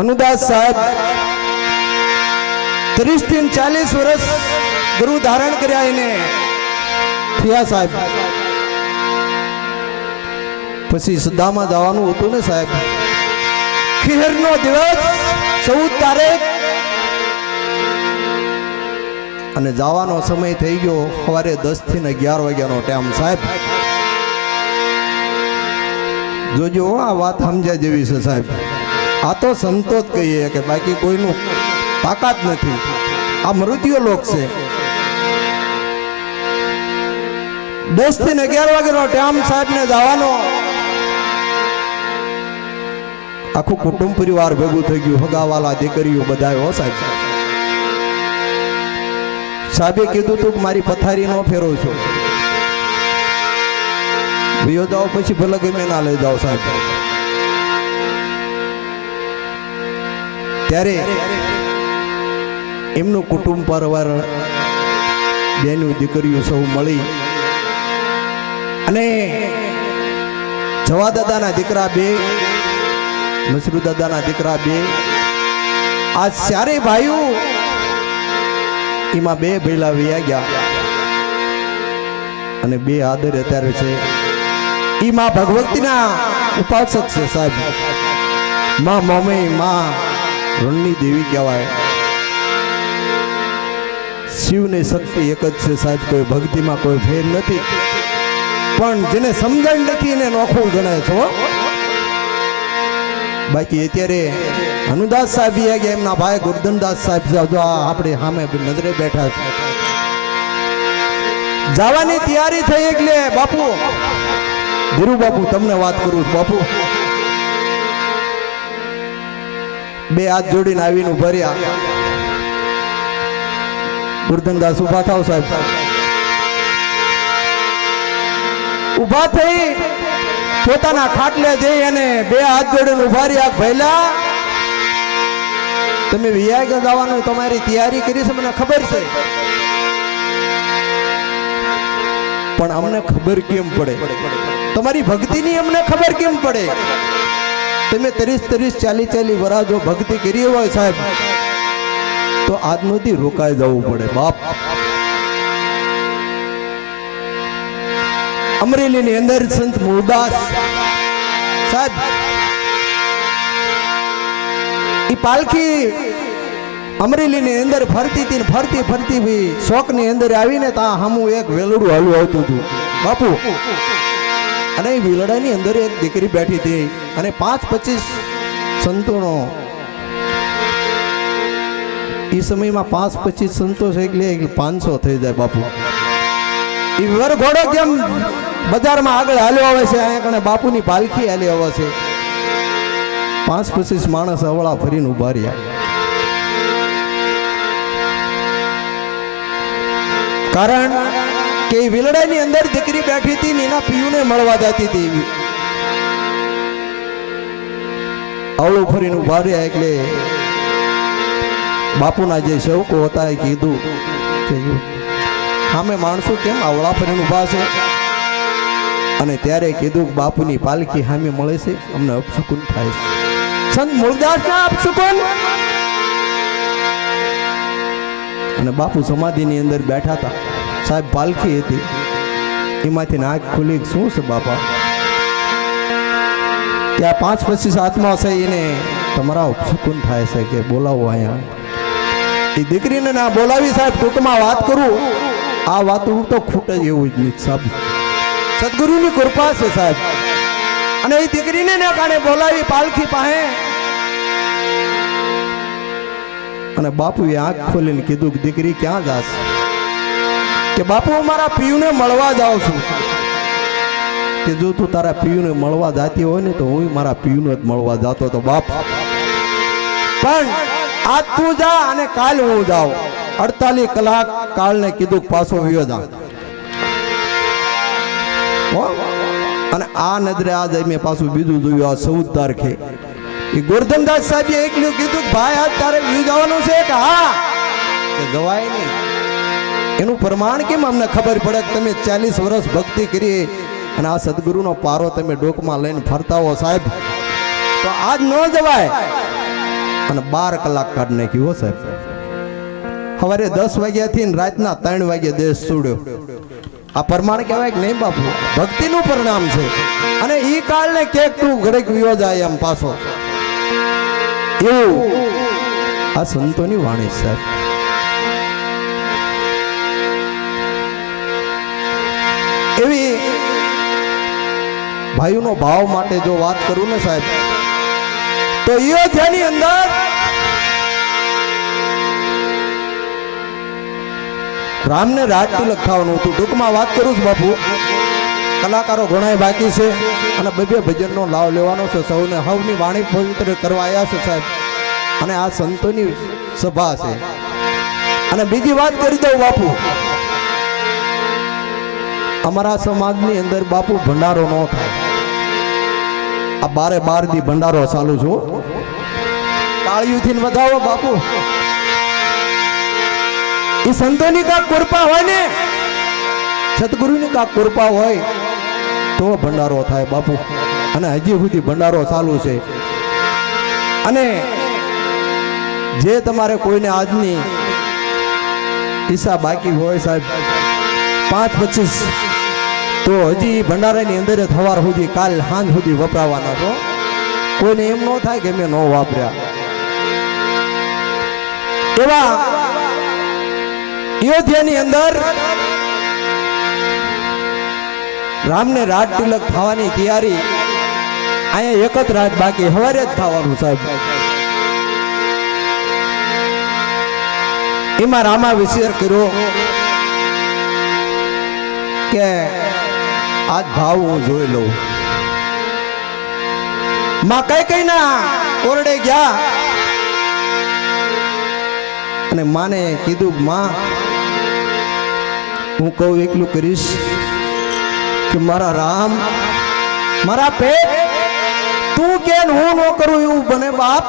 अनुदास साहब 30 થી 40 વર્ષ ગુરુ ધારણ કર્યા એને થયા સાહેબ. પછી સદામાં જવાનું હતું ને સાહેબ. ખીરનો દિવસ 14 તારીખ અને જવાનો સમય થઈ ગયો સવારે 10 થી 11 વાગ્યાનો ટાઈમ સાહેબ. જોજો આ વાત સમજ્યા જેવી છે સાહેબ. આ તો સંતો જ કહીએ કે બાકી કોઈનું તાકાત નથી. આ મૃત્યુ લોક છે. 10 થી 11 વાગ્યાનો ટાઈમ સાહેબ ને જવાનો. આખું કુટુંબ પરિવાર ભેગું થઈ ગયું. હગાવાલા દીકરીઓ બધા હો સાહેબ. સાહેબે કીધું તું મારી પથારી નો ફેરવ છો. વિયો જાઓ પછી ભલે ગમે ના લઈ જાઓ સાહેબ. ત્યારે એમનું કુટુંબ પરિવાર બેનું દીકરીઓ સૌ મળી અને જવા દાદાના દીકરા 2, મસરૂ દાદાના દીકરા 2, આ ચારે ભાઈઓ એમાં 2 ભેલા વયા ગયા અને 2 આદર અત્યારે છે. ઈ માં ભગવતીના ઉપાસક છે સાહેબ. માં મમ્મી માં રણની દેવી કહેવાય. શિવની શક્તિ એક જ છે સાહેબ. કોઈ ભક્તિમાં કોઈ ફેર નથી. પણ જેને સમજણ નથી એને નોખું ગણાય છો. બાકી અત્યારે અનુદાસ સાહેબ ગયા, એમના ભાઈ ગોરધનદાસ સાહેબ આપણે સામે નજરે બેઠા છે. જવાની તૈયારી થઈ એટલે બાપુ ધીરુ બાપુ તમને વાત કરું બાપુ. 2 હાથ જોડીને આવીને ઉભા રહ્યા. ગોરધનદાસ ઉભા થાવ સાહેબ. ઉભા થઈ પોતાના ખાટલે જઈ અને 2 હાથ જોડીને ઉભા રહ્યા. ભૈલા તમે વિયાગ જવાનું તમારી તૈયારી કરી છે મને ખબર છે, પણ અમને ખબર કેમ પડે? તમારી ભક્તિની અમને ખબર કેમ પડે? તમે 30-40 વર્ષ જો ભક્તિ કરી હોય સાહેબ તો આજનોથી રોકાઈ જવું પડે બાપ. અમરેલીની અંદર સંત મૂળદાસ સાહેબ ઈ પાલખી અમરેલીની અંદર ફરતી હતી, ફરતી ભાઈ શોકની અંદર આવીને ત્યાં હમું એક વેલડું હાલું આવતું હતું બાપુ. અને એ વેલડાની અંદર એક દીકરી બેઠી હતી અને 5-25 સંતોનો એ સમયમાં 5-25 સંતો છે એટલે 500 થઈ જાય બાપુ. એ વરઘોડો કેમ બજારમાં આગળ હાલ્યો આવે છે, અહીંયા કણે બાપુની પાલખી હાલી આવે છે. 5-25 માણસ અવળા ફરીને ઉભા રહ્યા. કારણ કે વિલડાની અંદર દીકરી બેઠી હતી ને એના પિયુને મળવા જતી હતી. અવળું ફરીને ઉભા રહ્યા એટલે બાપુના જે સેવકો હતા એ કીધું કે સામે માણસો કેમ અવળા ફરીને ઉભા છે? અને ત્યારે કીધું બાપુની પાલખી સામે મળે છે, અમને અપસુકુન થાય છે. સંત મૂળદાસના અપસુકુન. અને બાપુ સમાધિની અંદર બેઠા હતા સાહેબ. પાલખી હતી એમાંથી આંખ ખુલી. શું છે બાપા? ત્યાં 5-25 આત્મા છે એને તમારા અપસુકુન થાય છે કે બોલાવો અહીંયા. એ દીકરીને ના બોલાવી સાહેબ. ટૂંકમાં વાત કરું, આ વાત તો ખૂટે એવું જ નહીં સાહેબ. સદગુરુની કૃપા છે સાહેબ. અને એ દીકરીને ના કારણે બોલાવી પાલખી પાસે. અને બાપુએ આંખ ખોલીને કીધું કે દીકરી ક્યાં જાસ? કે બાપુ હું મારા પિયુને મળવા જાઉં છું. કે જો તું તારા પિયુને મળવા જાતી હોય ને તો હું મારા પિયુને જ મળવા જાતો તો બાપ. પણ આજ તું જા અને કાલ હું જાઉં. 48 કલાક કાળને કીધું પાછો વિયો જા. અને આ નજરે આજ મેં પાછું બીજું જોયું. આ 14 તારીખે એ ગોરધનદાસ સાહેબે એકલું કીધું ભાઈ આજ તારે વિયો જવાનું છે કે હા? કે જવાય નહીં. એનું પ્રમાણ કેમ અમને ખબર પડે કે તમે 40 વર્ષ ભક્તિ કરી અને આ સદગુરુનો પારો તમે ડોકમાં લઈને ફરતા હો સાહેબ, તો આજ ન જવાય. અને 12 કલાક કાઢી નાખ્યું હો સાહેબ. સવારે 10 વાગ્યાથી ને રાતના 3 વાગે દેશ છોડ્યો. આ પ્રમાણ કહેવાય કે નહીં બાપુ? ભક્તિનું પરિણામ છે. અને ઈ કાળને કેક તું ઘડીક વિયો જાય એમ પાછો, એવું આ સંતોની વાણી સાહેબ. એવી ભાઈઓનો ભાવ માટે જો વાત કરું ને સાહેબ, તો અયોધ્યાની અંદર રામને રાજ તિલક થવાનું હતું. ટૂંકમાં વાત કરું છું બાપુ, કલાકારો ઘણાય બાકી છે અને બે ભજનનો લાભ લેવાનો છે. સૌને હવની વાણી પવિત્ર કરવા આવ્યા છે સાહેબ. અને આ સંતોની સભા છે. અને બીજી વાત કરી દઉં બાપુ, અમારા સમાજની અંદર બાપુ ભંડારો ન થાય. આ 12 દી ભંડારો ચાલુ છું. તાળીઓથી વધાવો બાપુ. એ સંતોની કાક કૃપા હોય ને, સતગુરુની કાક કૃપા હોય તો ભંડારો થાય બાપુ. અને હજી સુધી ભંડારો ચાલુ છે. અને જે તમારે કોઈને આજની ઈચ્છા બાકી હોય સાહેબ 5-25, તો હજી ભંડારાની અંદર સવાર સુધી, કાલ સાંજ સુધી વપરાવાના છો. કોઈને એમ ન થાય કે મેં ન વાપર્યા. એવા અયોધ્યાની અંદર રામને રાજ તિલક થવાની તૈયારી. અહીંયા એક જ રાત બાકી, સવારે જ થવાનું સાહેબ. એમાં રામા વિચાર કર્યો કે આજ ભાવ હું જોઈ લઉં. માં કઈ ના ઓરડે ગયા અને માને કીધું, માં હું કહું એકલું કરીશ કે મારા રામ, મારા પેટ તું કે હું ન કરું એવું બને બાપ.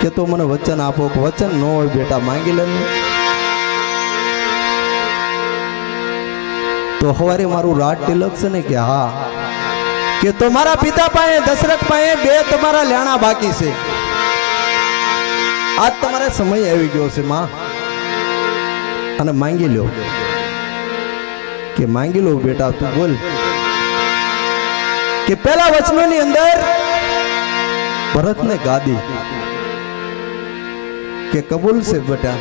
કે તો મને વચન આપો. વચન ન હોય બેટા માંગી લે. તો હવારે મારું રાજ તિલક છે ને કે હા, કે તો મારા પિતા પાસે દશરથ પાસે 2 તમારા લેણા બાકી છે. આજ તમારે સમય આવી ગયો છે માં, અને માંગી લો. કે માંગી લો બેટા, તું બોલ. કે પેલા વચનોની અંદર ભરતને ગાદી, કે કબૂલ છે બેટા.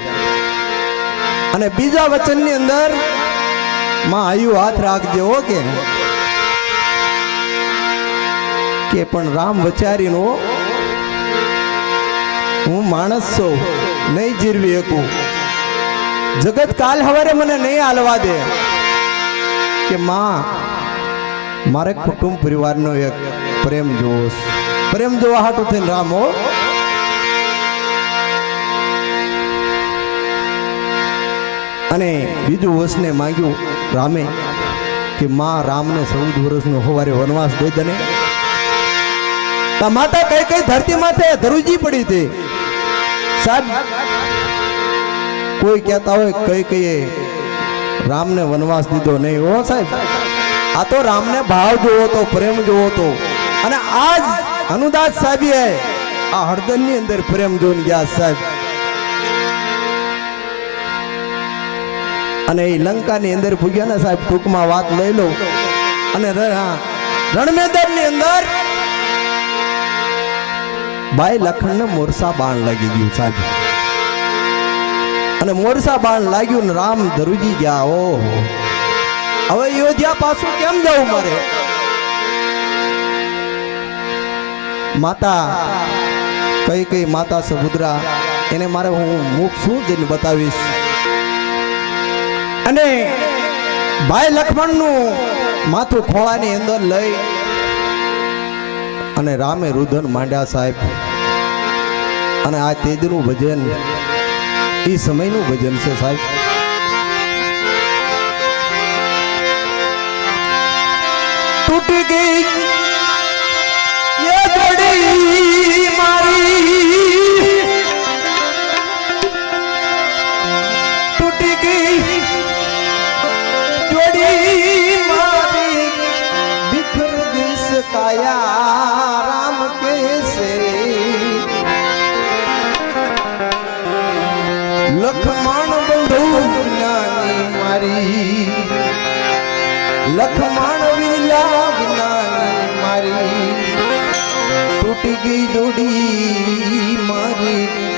અને બીજા વચનની અંદર માં આયુ હાથ રાખજો કે પણ રામ વચારીનો હું માણસ છું, નહીં જીરવી શકું. જગત કાલ હવારે મને નહીં હાલવા દે. કે માં મારે કુટુંબ પરિવારનો એક પ્રેમ જોવો, પ્રેમ જોવા હાટું થઈને રામ હો. અને બીજું વસને માંગ્યું રામે કે માં રામને 14 વર્ષનો સવારે વનવાસ દઈ દે. માતા કઈ ધરતી માથે ધરુજી પડી હતી સાહેબ. કોઈ કહેતા હોય કઈ રામને વનવાસ દીધો નહીં હો સાહેબ. આ તો રામને ભાવ જોવો તો, પ્રેમ જોવો તો. અને આજ અનુદાસ સાહેબે આ હળદરની અંદર પ્રેમ જોઈને ગયા સાહેબ. અને એ લંકાની અંદર પૂગ્યા ને સાહેબ. ટૂંકમાં વાત લઈ લો. અને રણમેદાનની અંદર ભાઈ લખણને મોરસા બાણ લાગી ગયું સાહેબ. અને મોરસા બાણ લાગ્યું ને રામ ધરુજી ગયા. ઓહો, હવે અયોધ્યા પાછું કેમ જવું મારે? માતા કઈ માતા સુભદ્રા, એને મારે હું મુખ શું જઈને બતાવીશ. અને ભાઈ લક્ષ્મણનું માથું ખોળાની અંદર લઈ અને રામે રુદન માંડ્યા સાહેબ. અને આ તેજનું ભજન એ સમયનું ભજન છે સાહેબ. તૂટી ગઈ ये जोड़ी मारी टूटी गई जोड़ी मारी बिखर गई काया राम के से તૂટી ગઈ જોડી મારી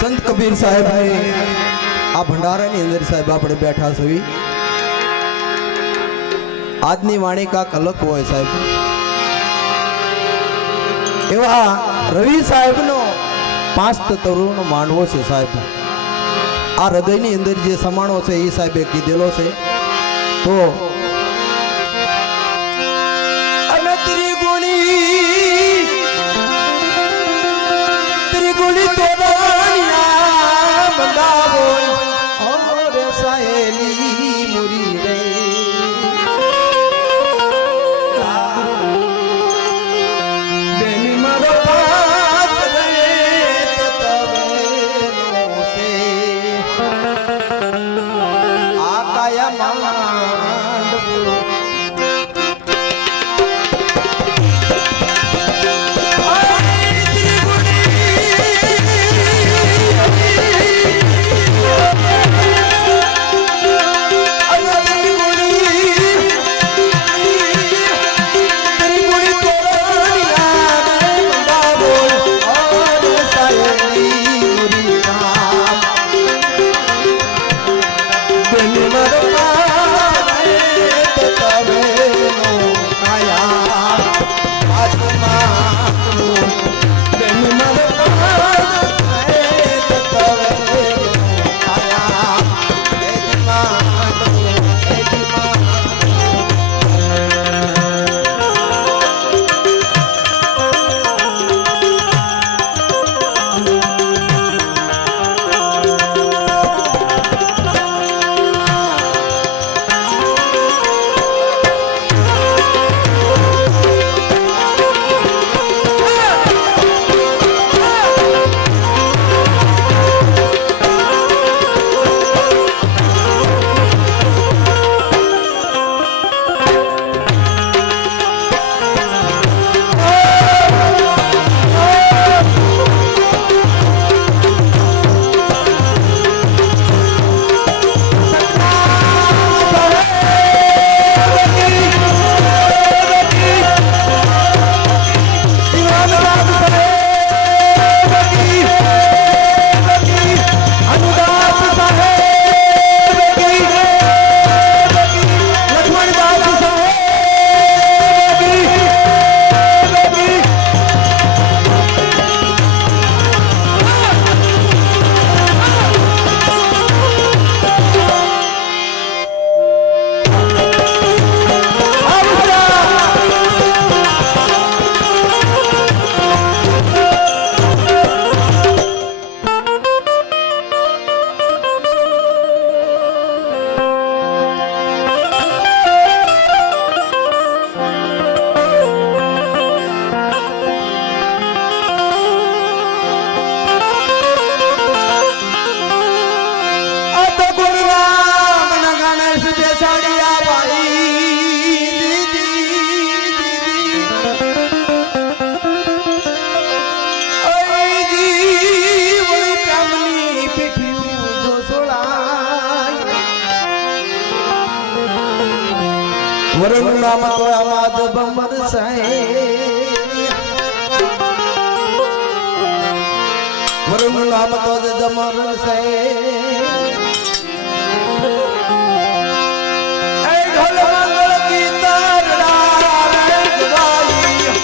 સંત કબીર સાહેબ આ ભંડારાની અંદર સાહેબ આપણે બેઠા છીએ. આજની વાણી કાક અલગ હોય સાહેબ. એવા રવિ સાહેબનો 5 તરુણનો માંડવો છે સાહેબ. આ હૃદયની અંદર જે સમાણો છે એ સાહેબે કીધેલો છે. તો ત્રિગુણી તોરણિયા બંધાવો સાહેલી મુરી રે બેની મારો પાસ રે તતવેનો છે આ કાયા માંડવો વરુણ નામ તો આમાદ બમર સાહે વરુણ નામ તો જમર સાહે એ ઢોલ મંગળ કી તારડા રે ગવાઈ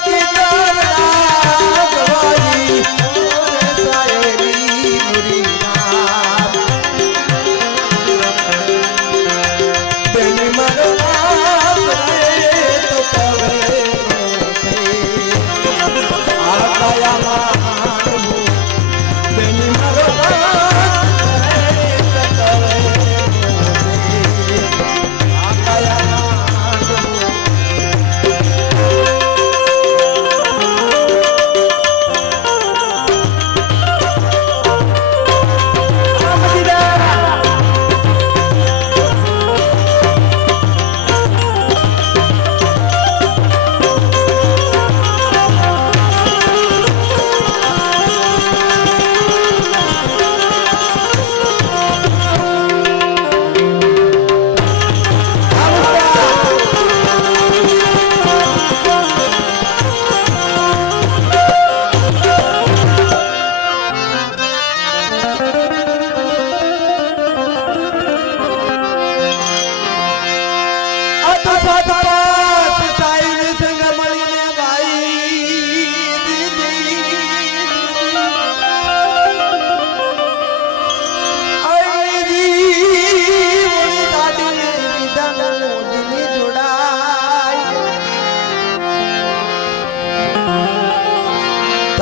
Thank you.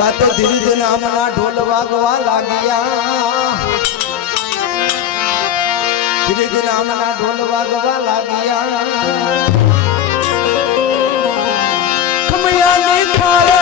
આ તો ધીરે ધીરે નામના ઢોલ વાગવા લાગ્યા ધીરે ધીરે નામના ઢોલ વાગવા લાગ્યા ખમૈયાની ખાળે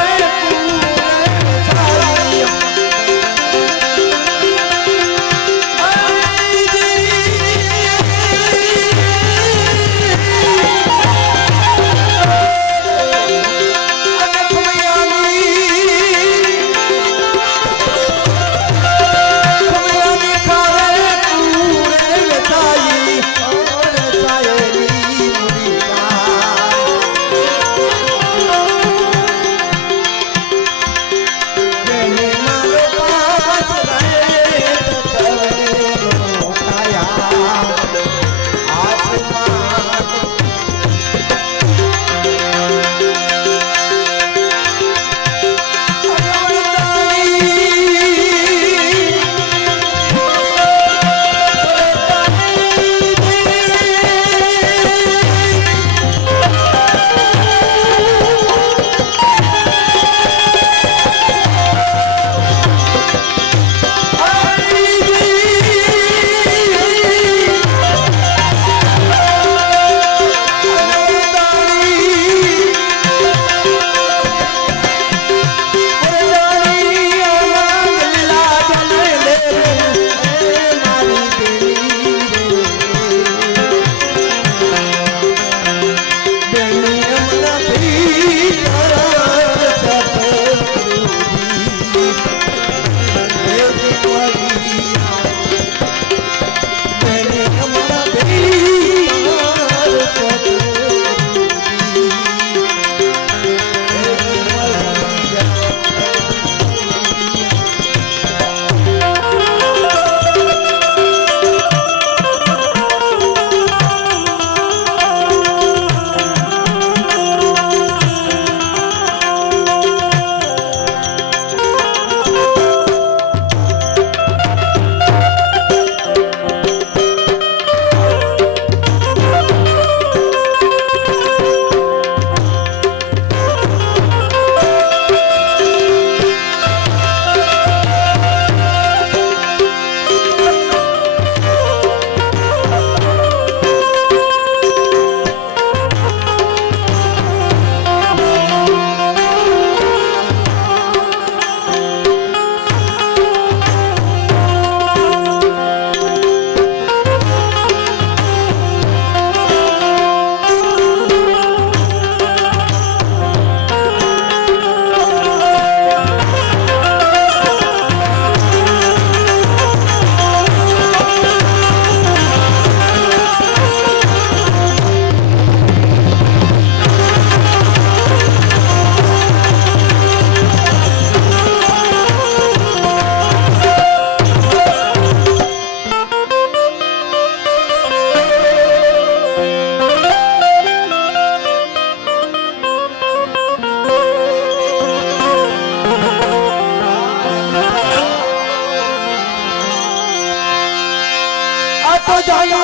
तो जानू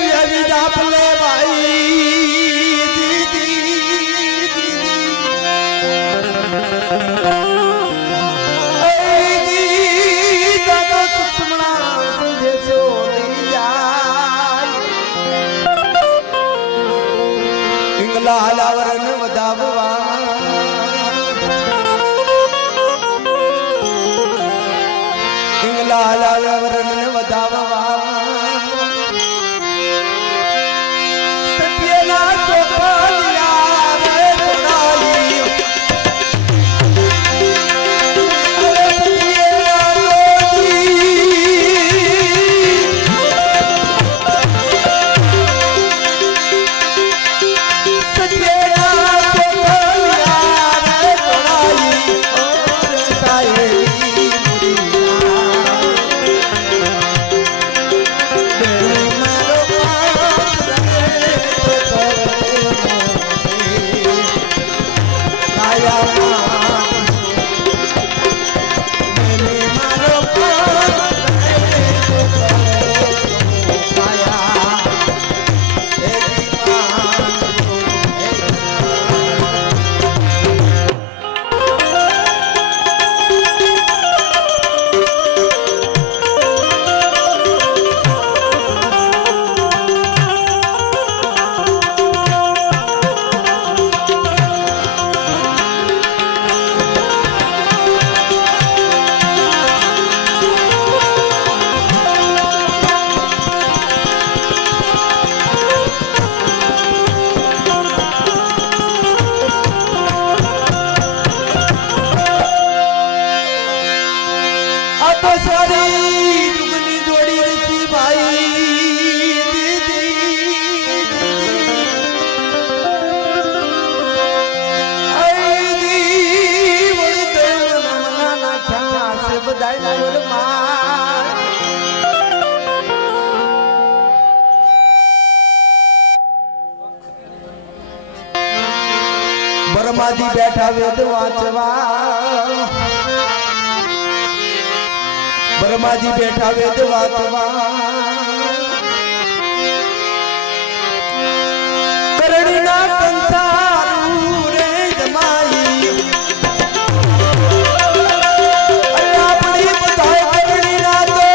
ये जापले भाई दीदी दीदी तो सुषमना संदेशो नहीं जाए इंगला लावरन वदाववा इंगला लावरन वदाववा આ તો સારી જુગની જોડી ઋષિ ભાઈ દીદી આઈ વળી તો મના નાખ્યા છે બધાય મોરમાં બરમાજી બેઠા વેદ વાંચવા બરમાજી બેઠા વેદ વાંચવા કરણીના કંસારું રે જમાઈ અરે આપણી બધાય કરણીના તો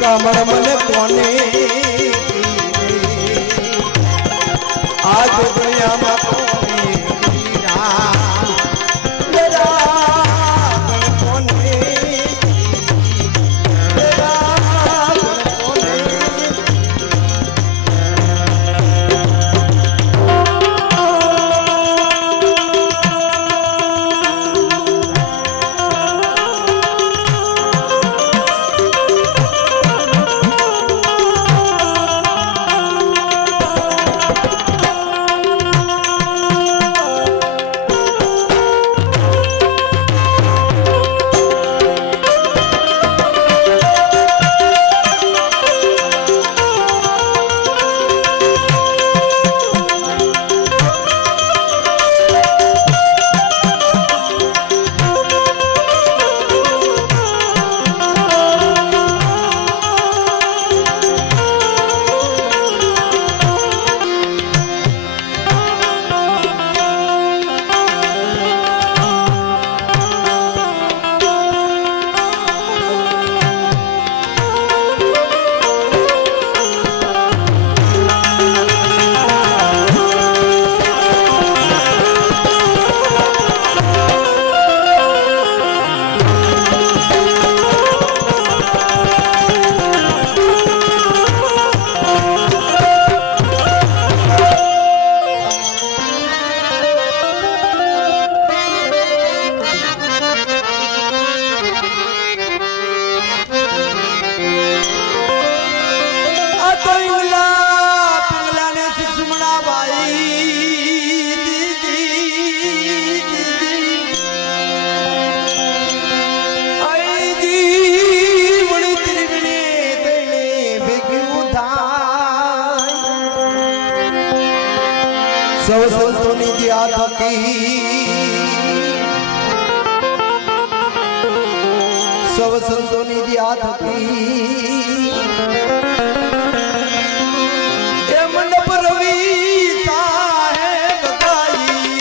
કમળ મને કોને આ દુનિયામાં સૌ સંતોની દિયા થકી સૌ સંતોની દિયા થકી એ મંડપ રવિ સાહેબ ગાઈ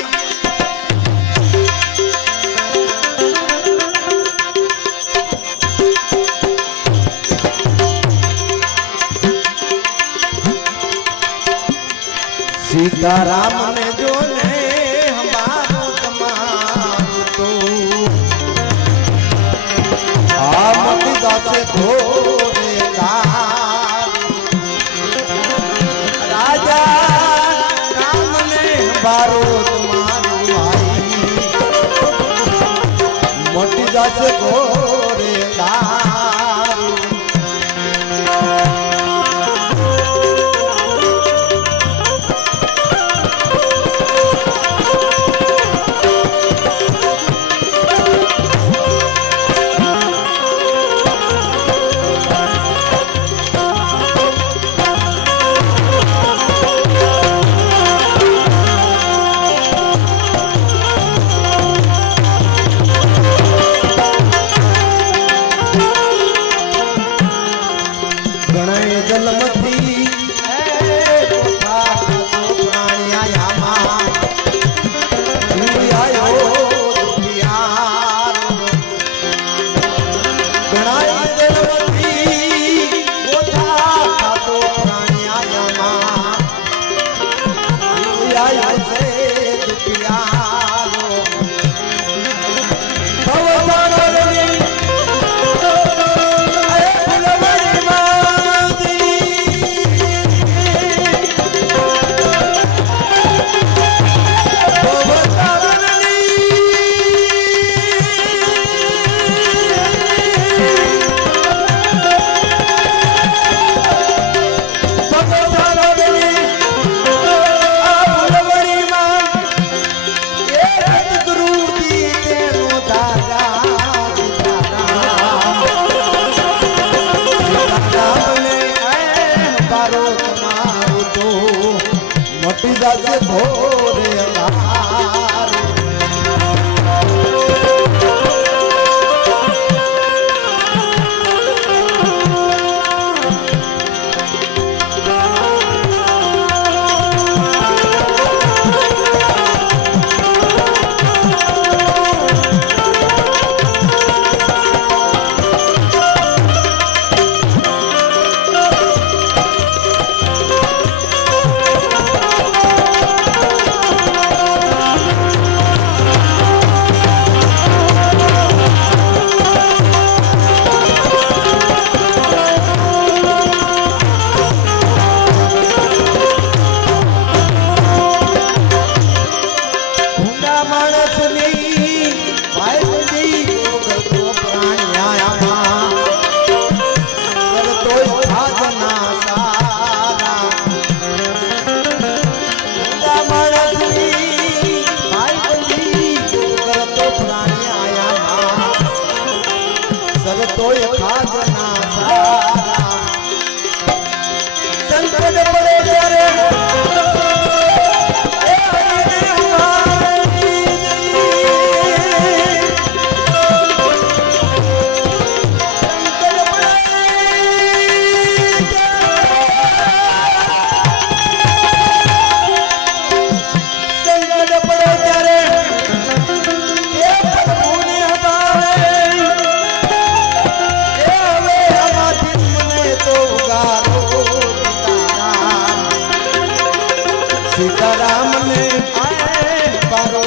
सीताराम ने जो ने हमारो तमारो तो आमदा से धोरेगा राजा राम ने हमारो तमारो भाई मोटी જાશે ઘોરે દારૂ જાશે ઘોરે અંધારું તોય ખાજના સારા સંકટ પડે ત્યારે સીતારામ ને પારો તમારો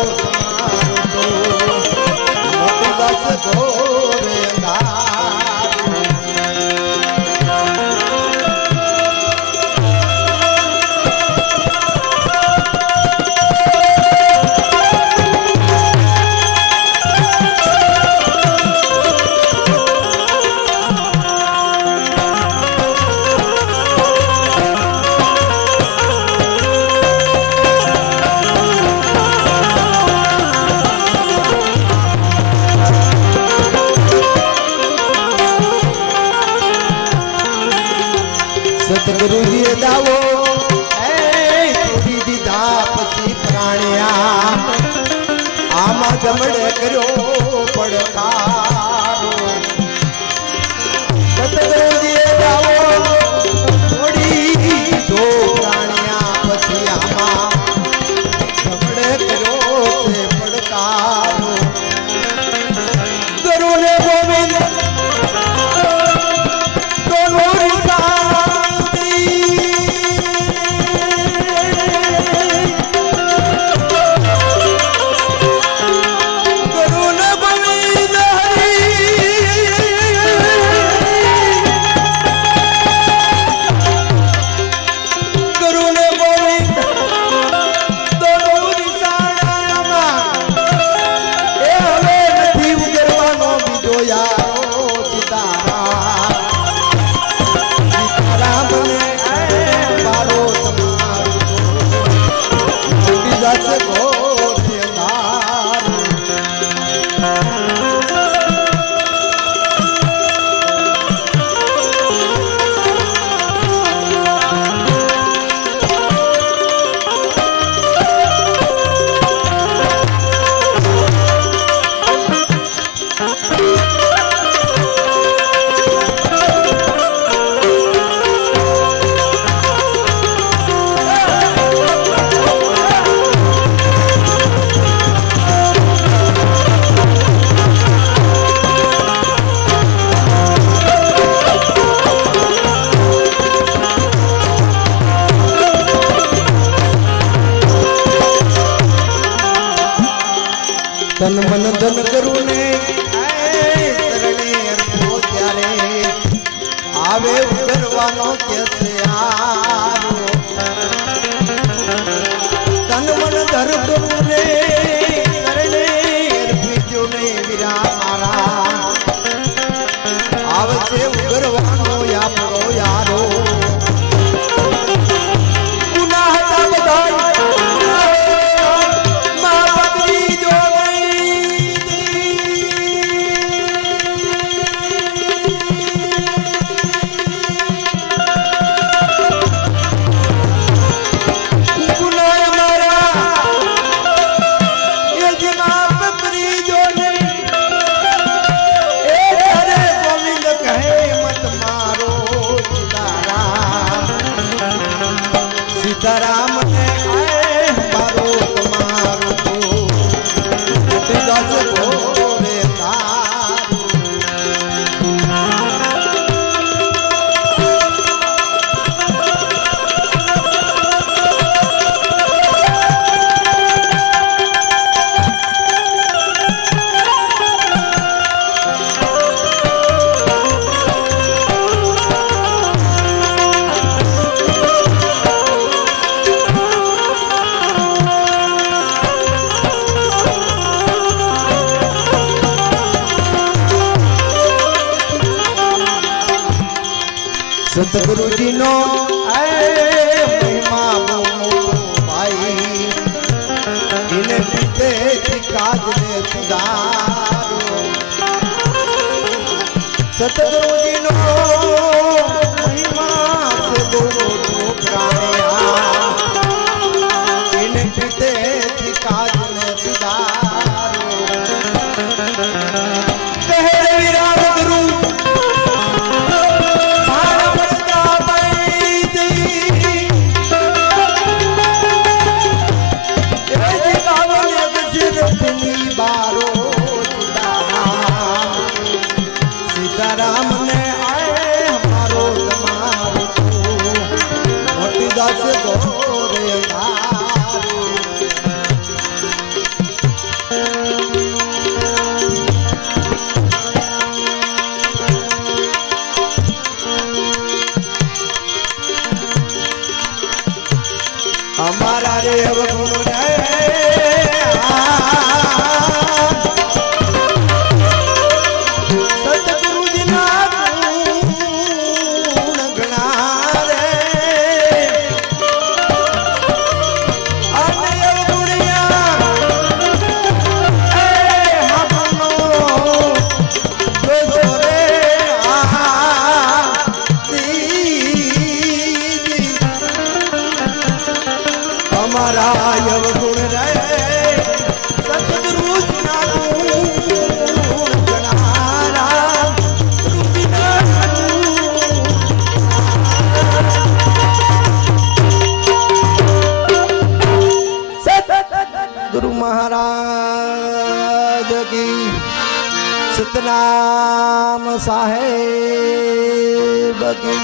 મોટી બસ ઘોરે સતગુરુજીએ દાવો છોડી દીધા પછી પ્રાણ્યા આમાં જમડે કર્યો પડકારો સતગુરુજીએ દાવો છોડી દીધો પ્રાણ્યા પછી આમાં જમડે કર્યો છે પડકારો ગુરુને ગોવિંદ સતગુરુજીનો મહિમા બહુ મોટો ભાઈ એને પીતેથી કાજને સુધાર્યો સતગુરુજીનો મહિમા છે બહુ મોટો પ્રાણ્યા એને પીતેથી કાજને સુધાર્યો सीताराम ने आए हमारो तुम्हारो मोटी दास गोरे हमारा रे अवगुण रे गुरु महाराज की सतनाम साहेब की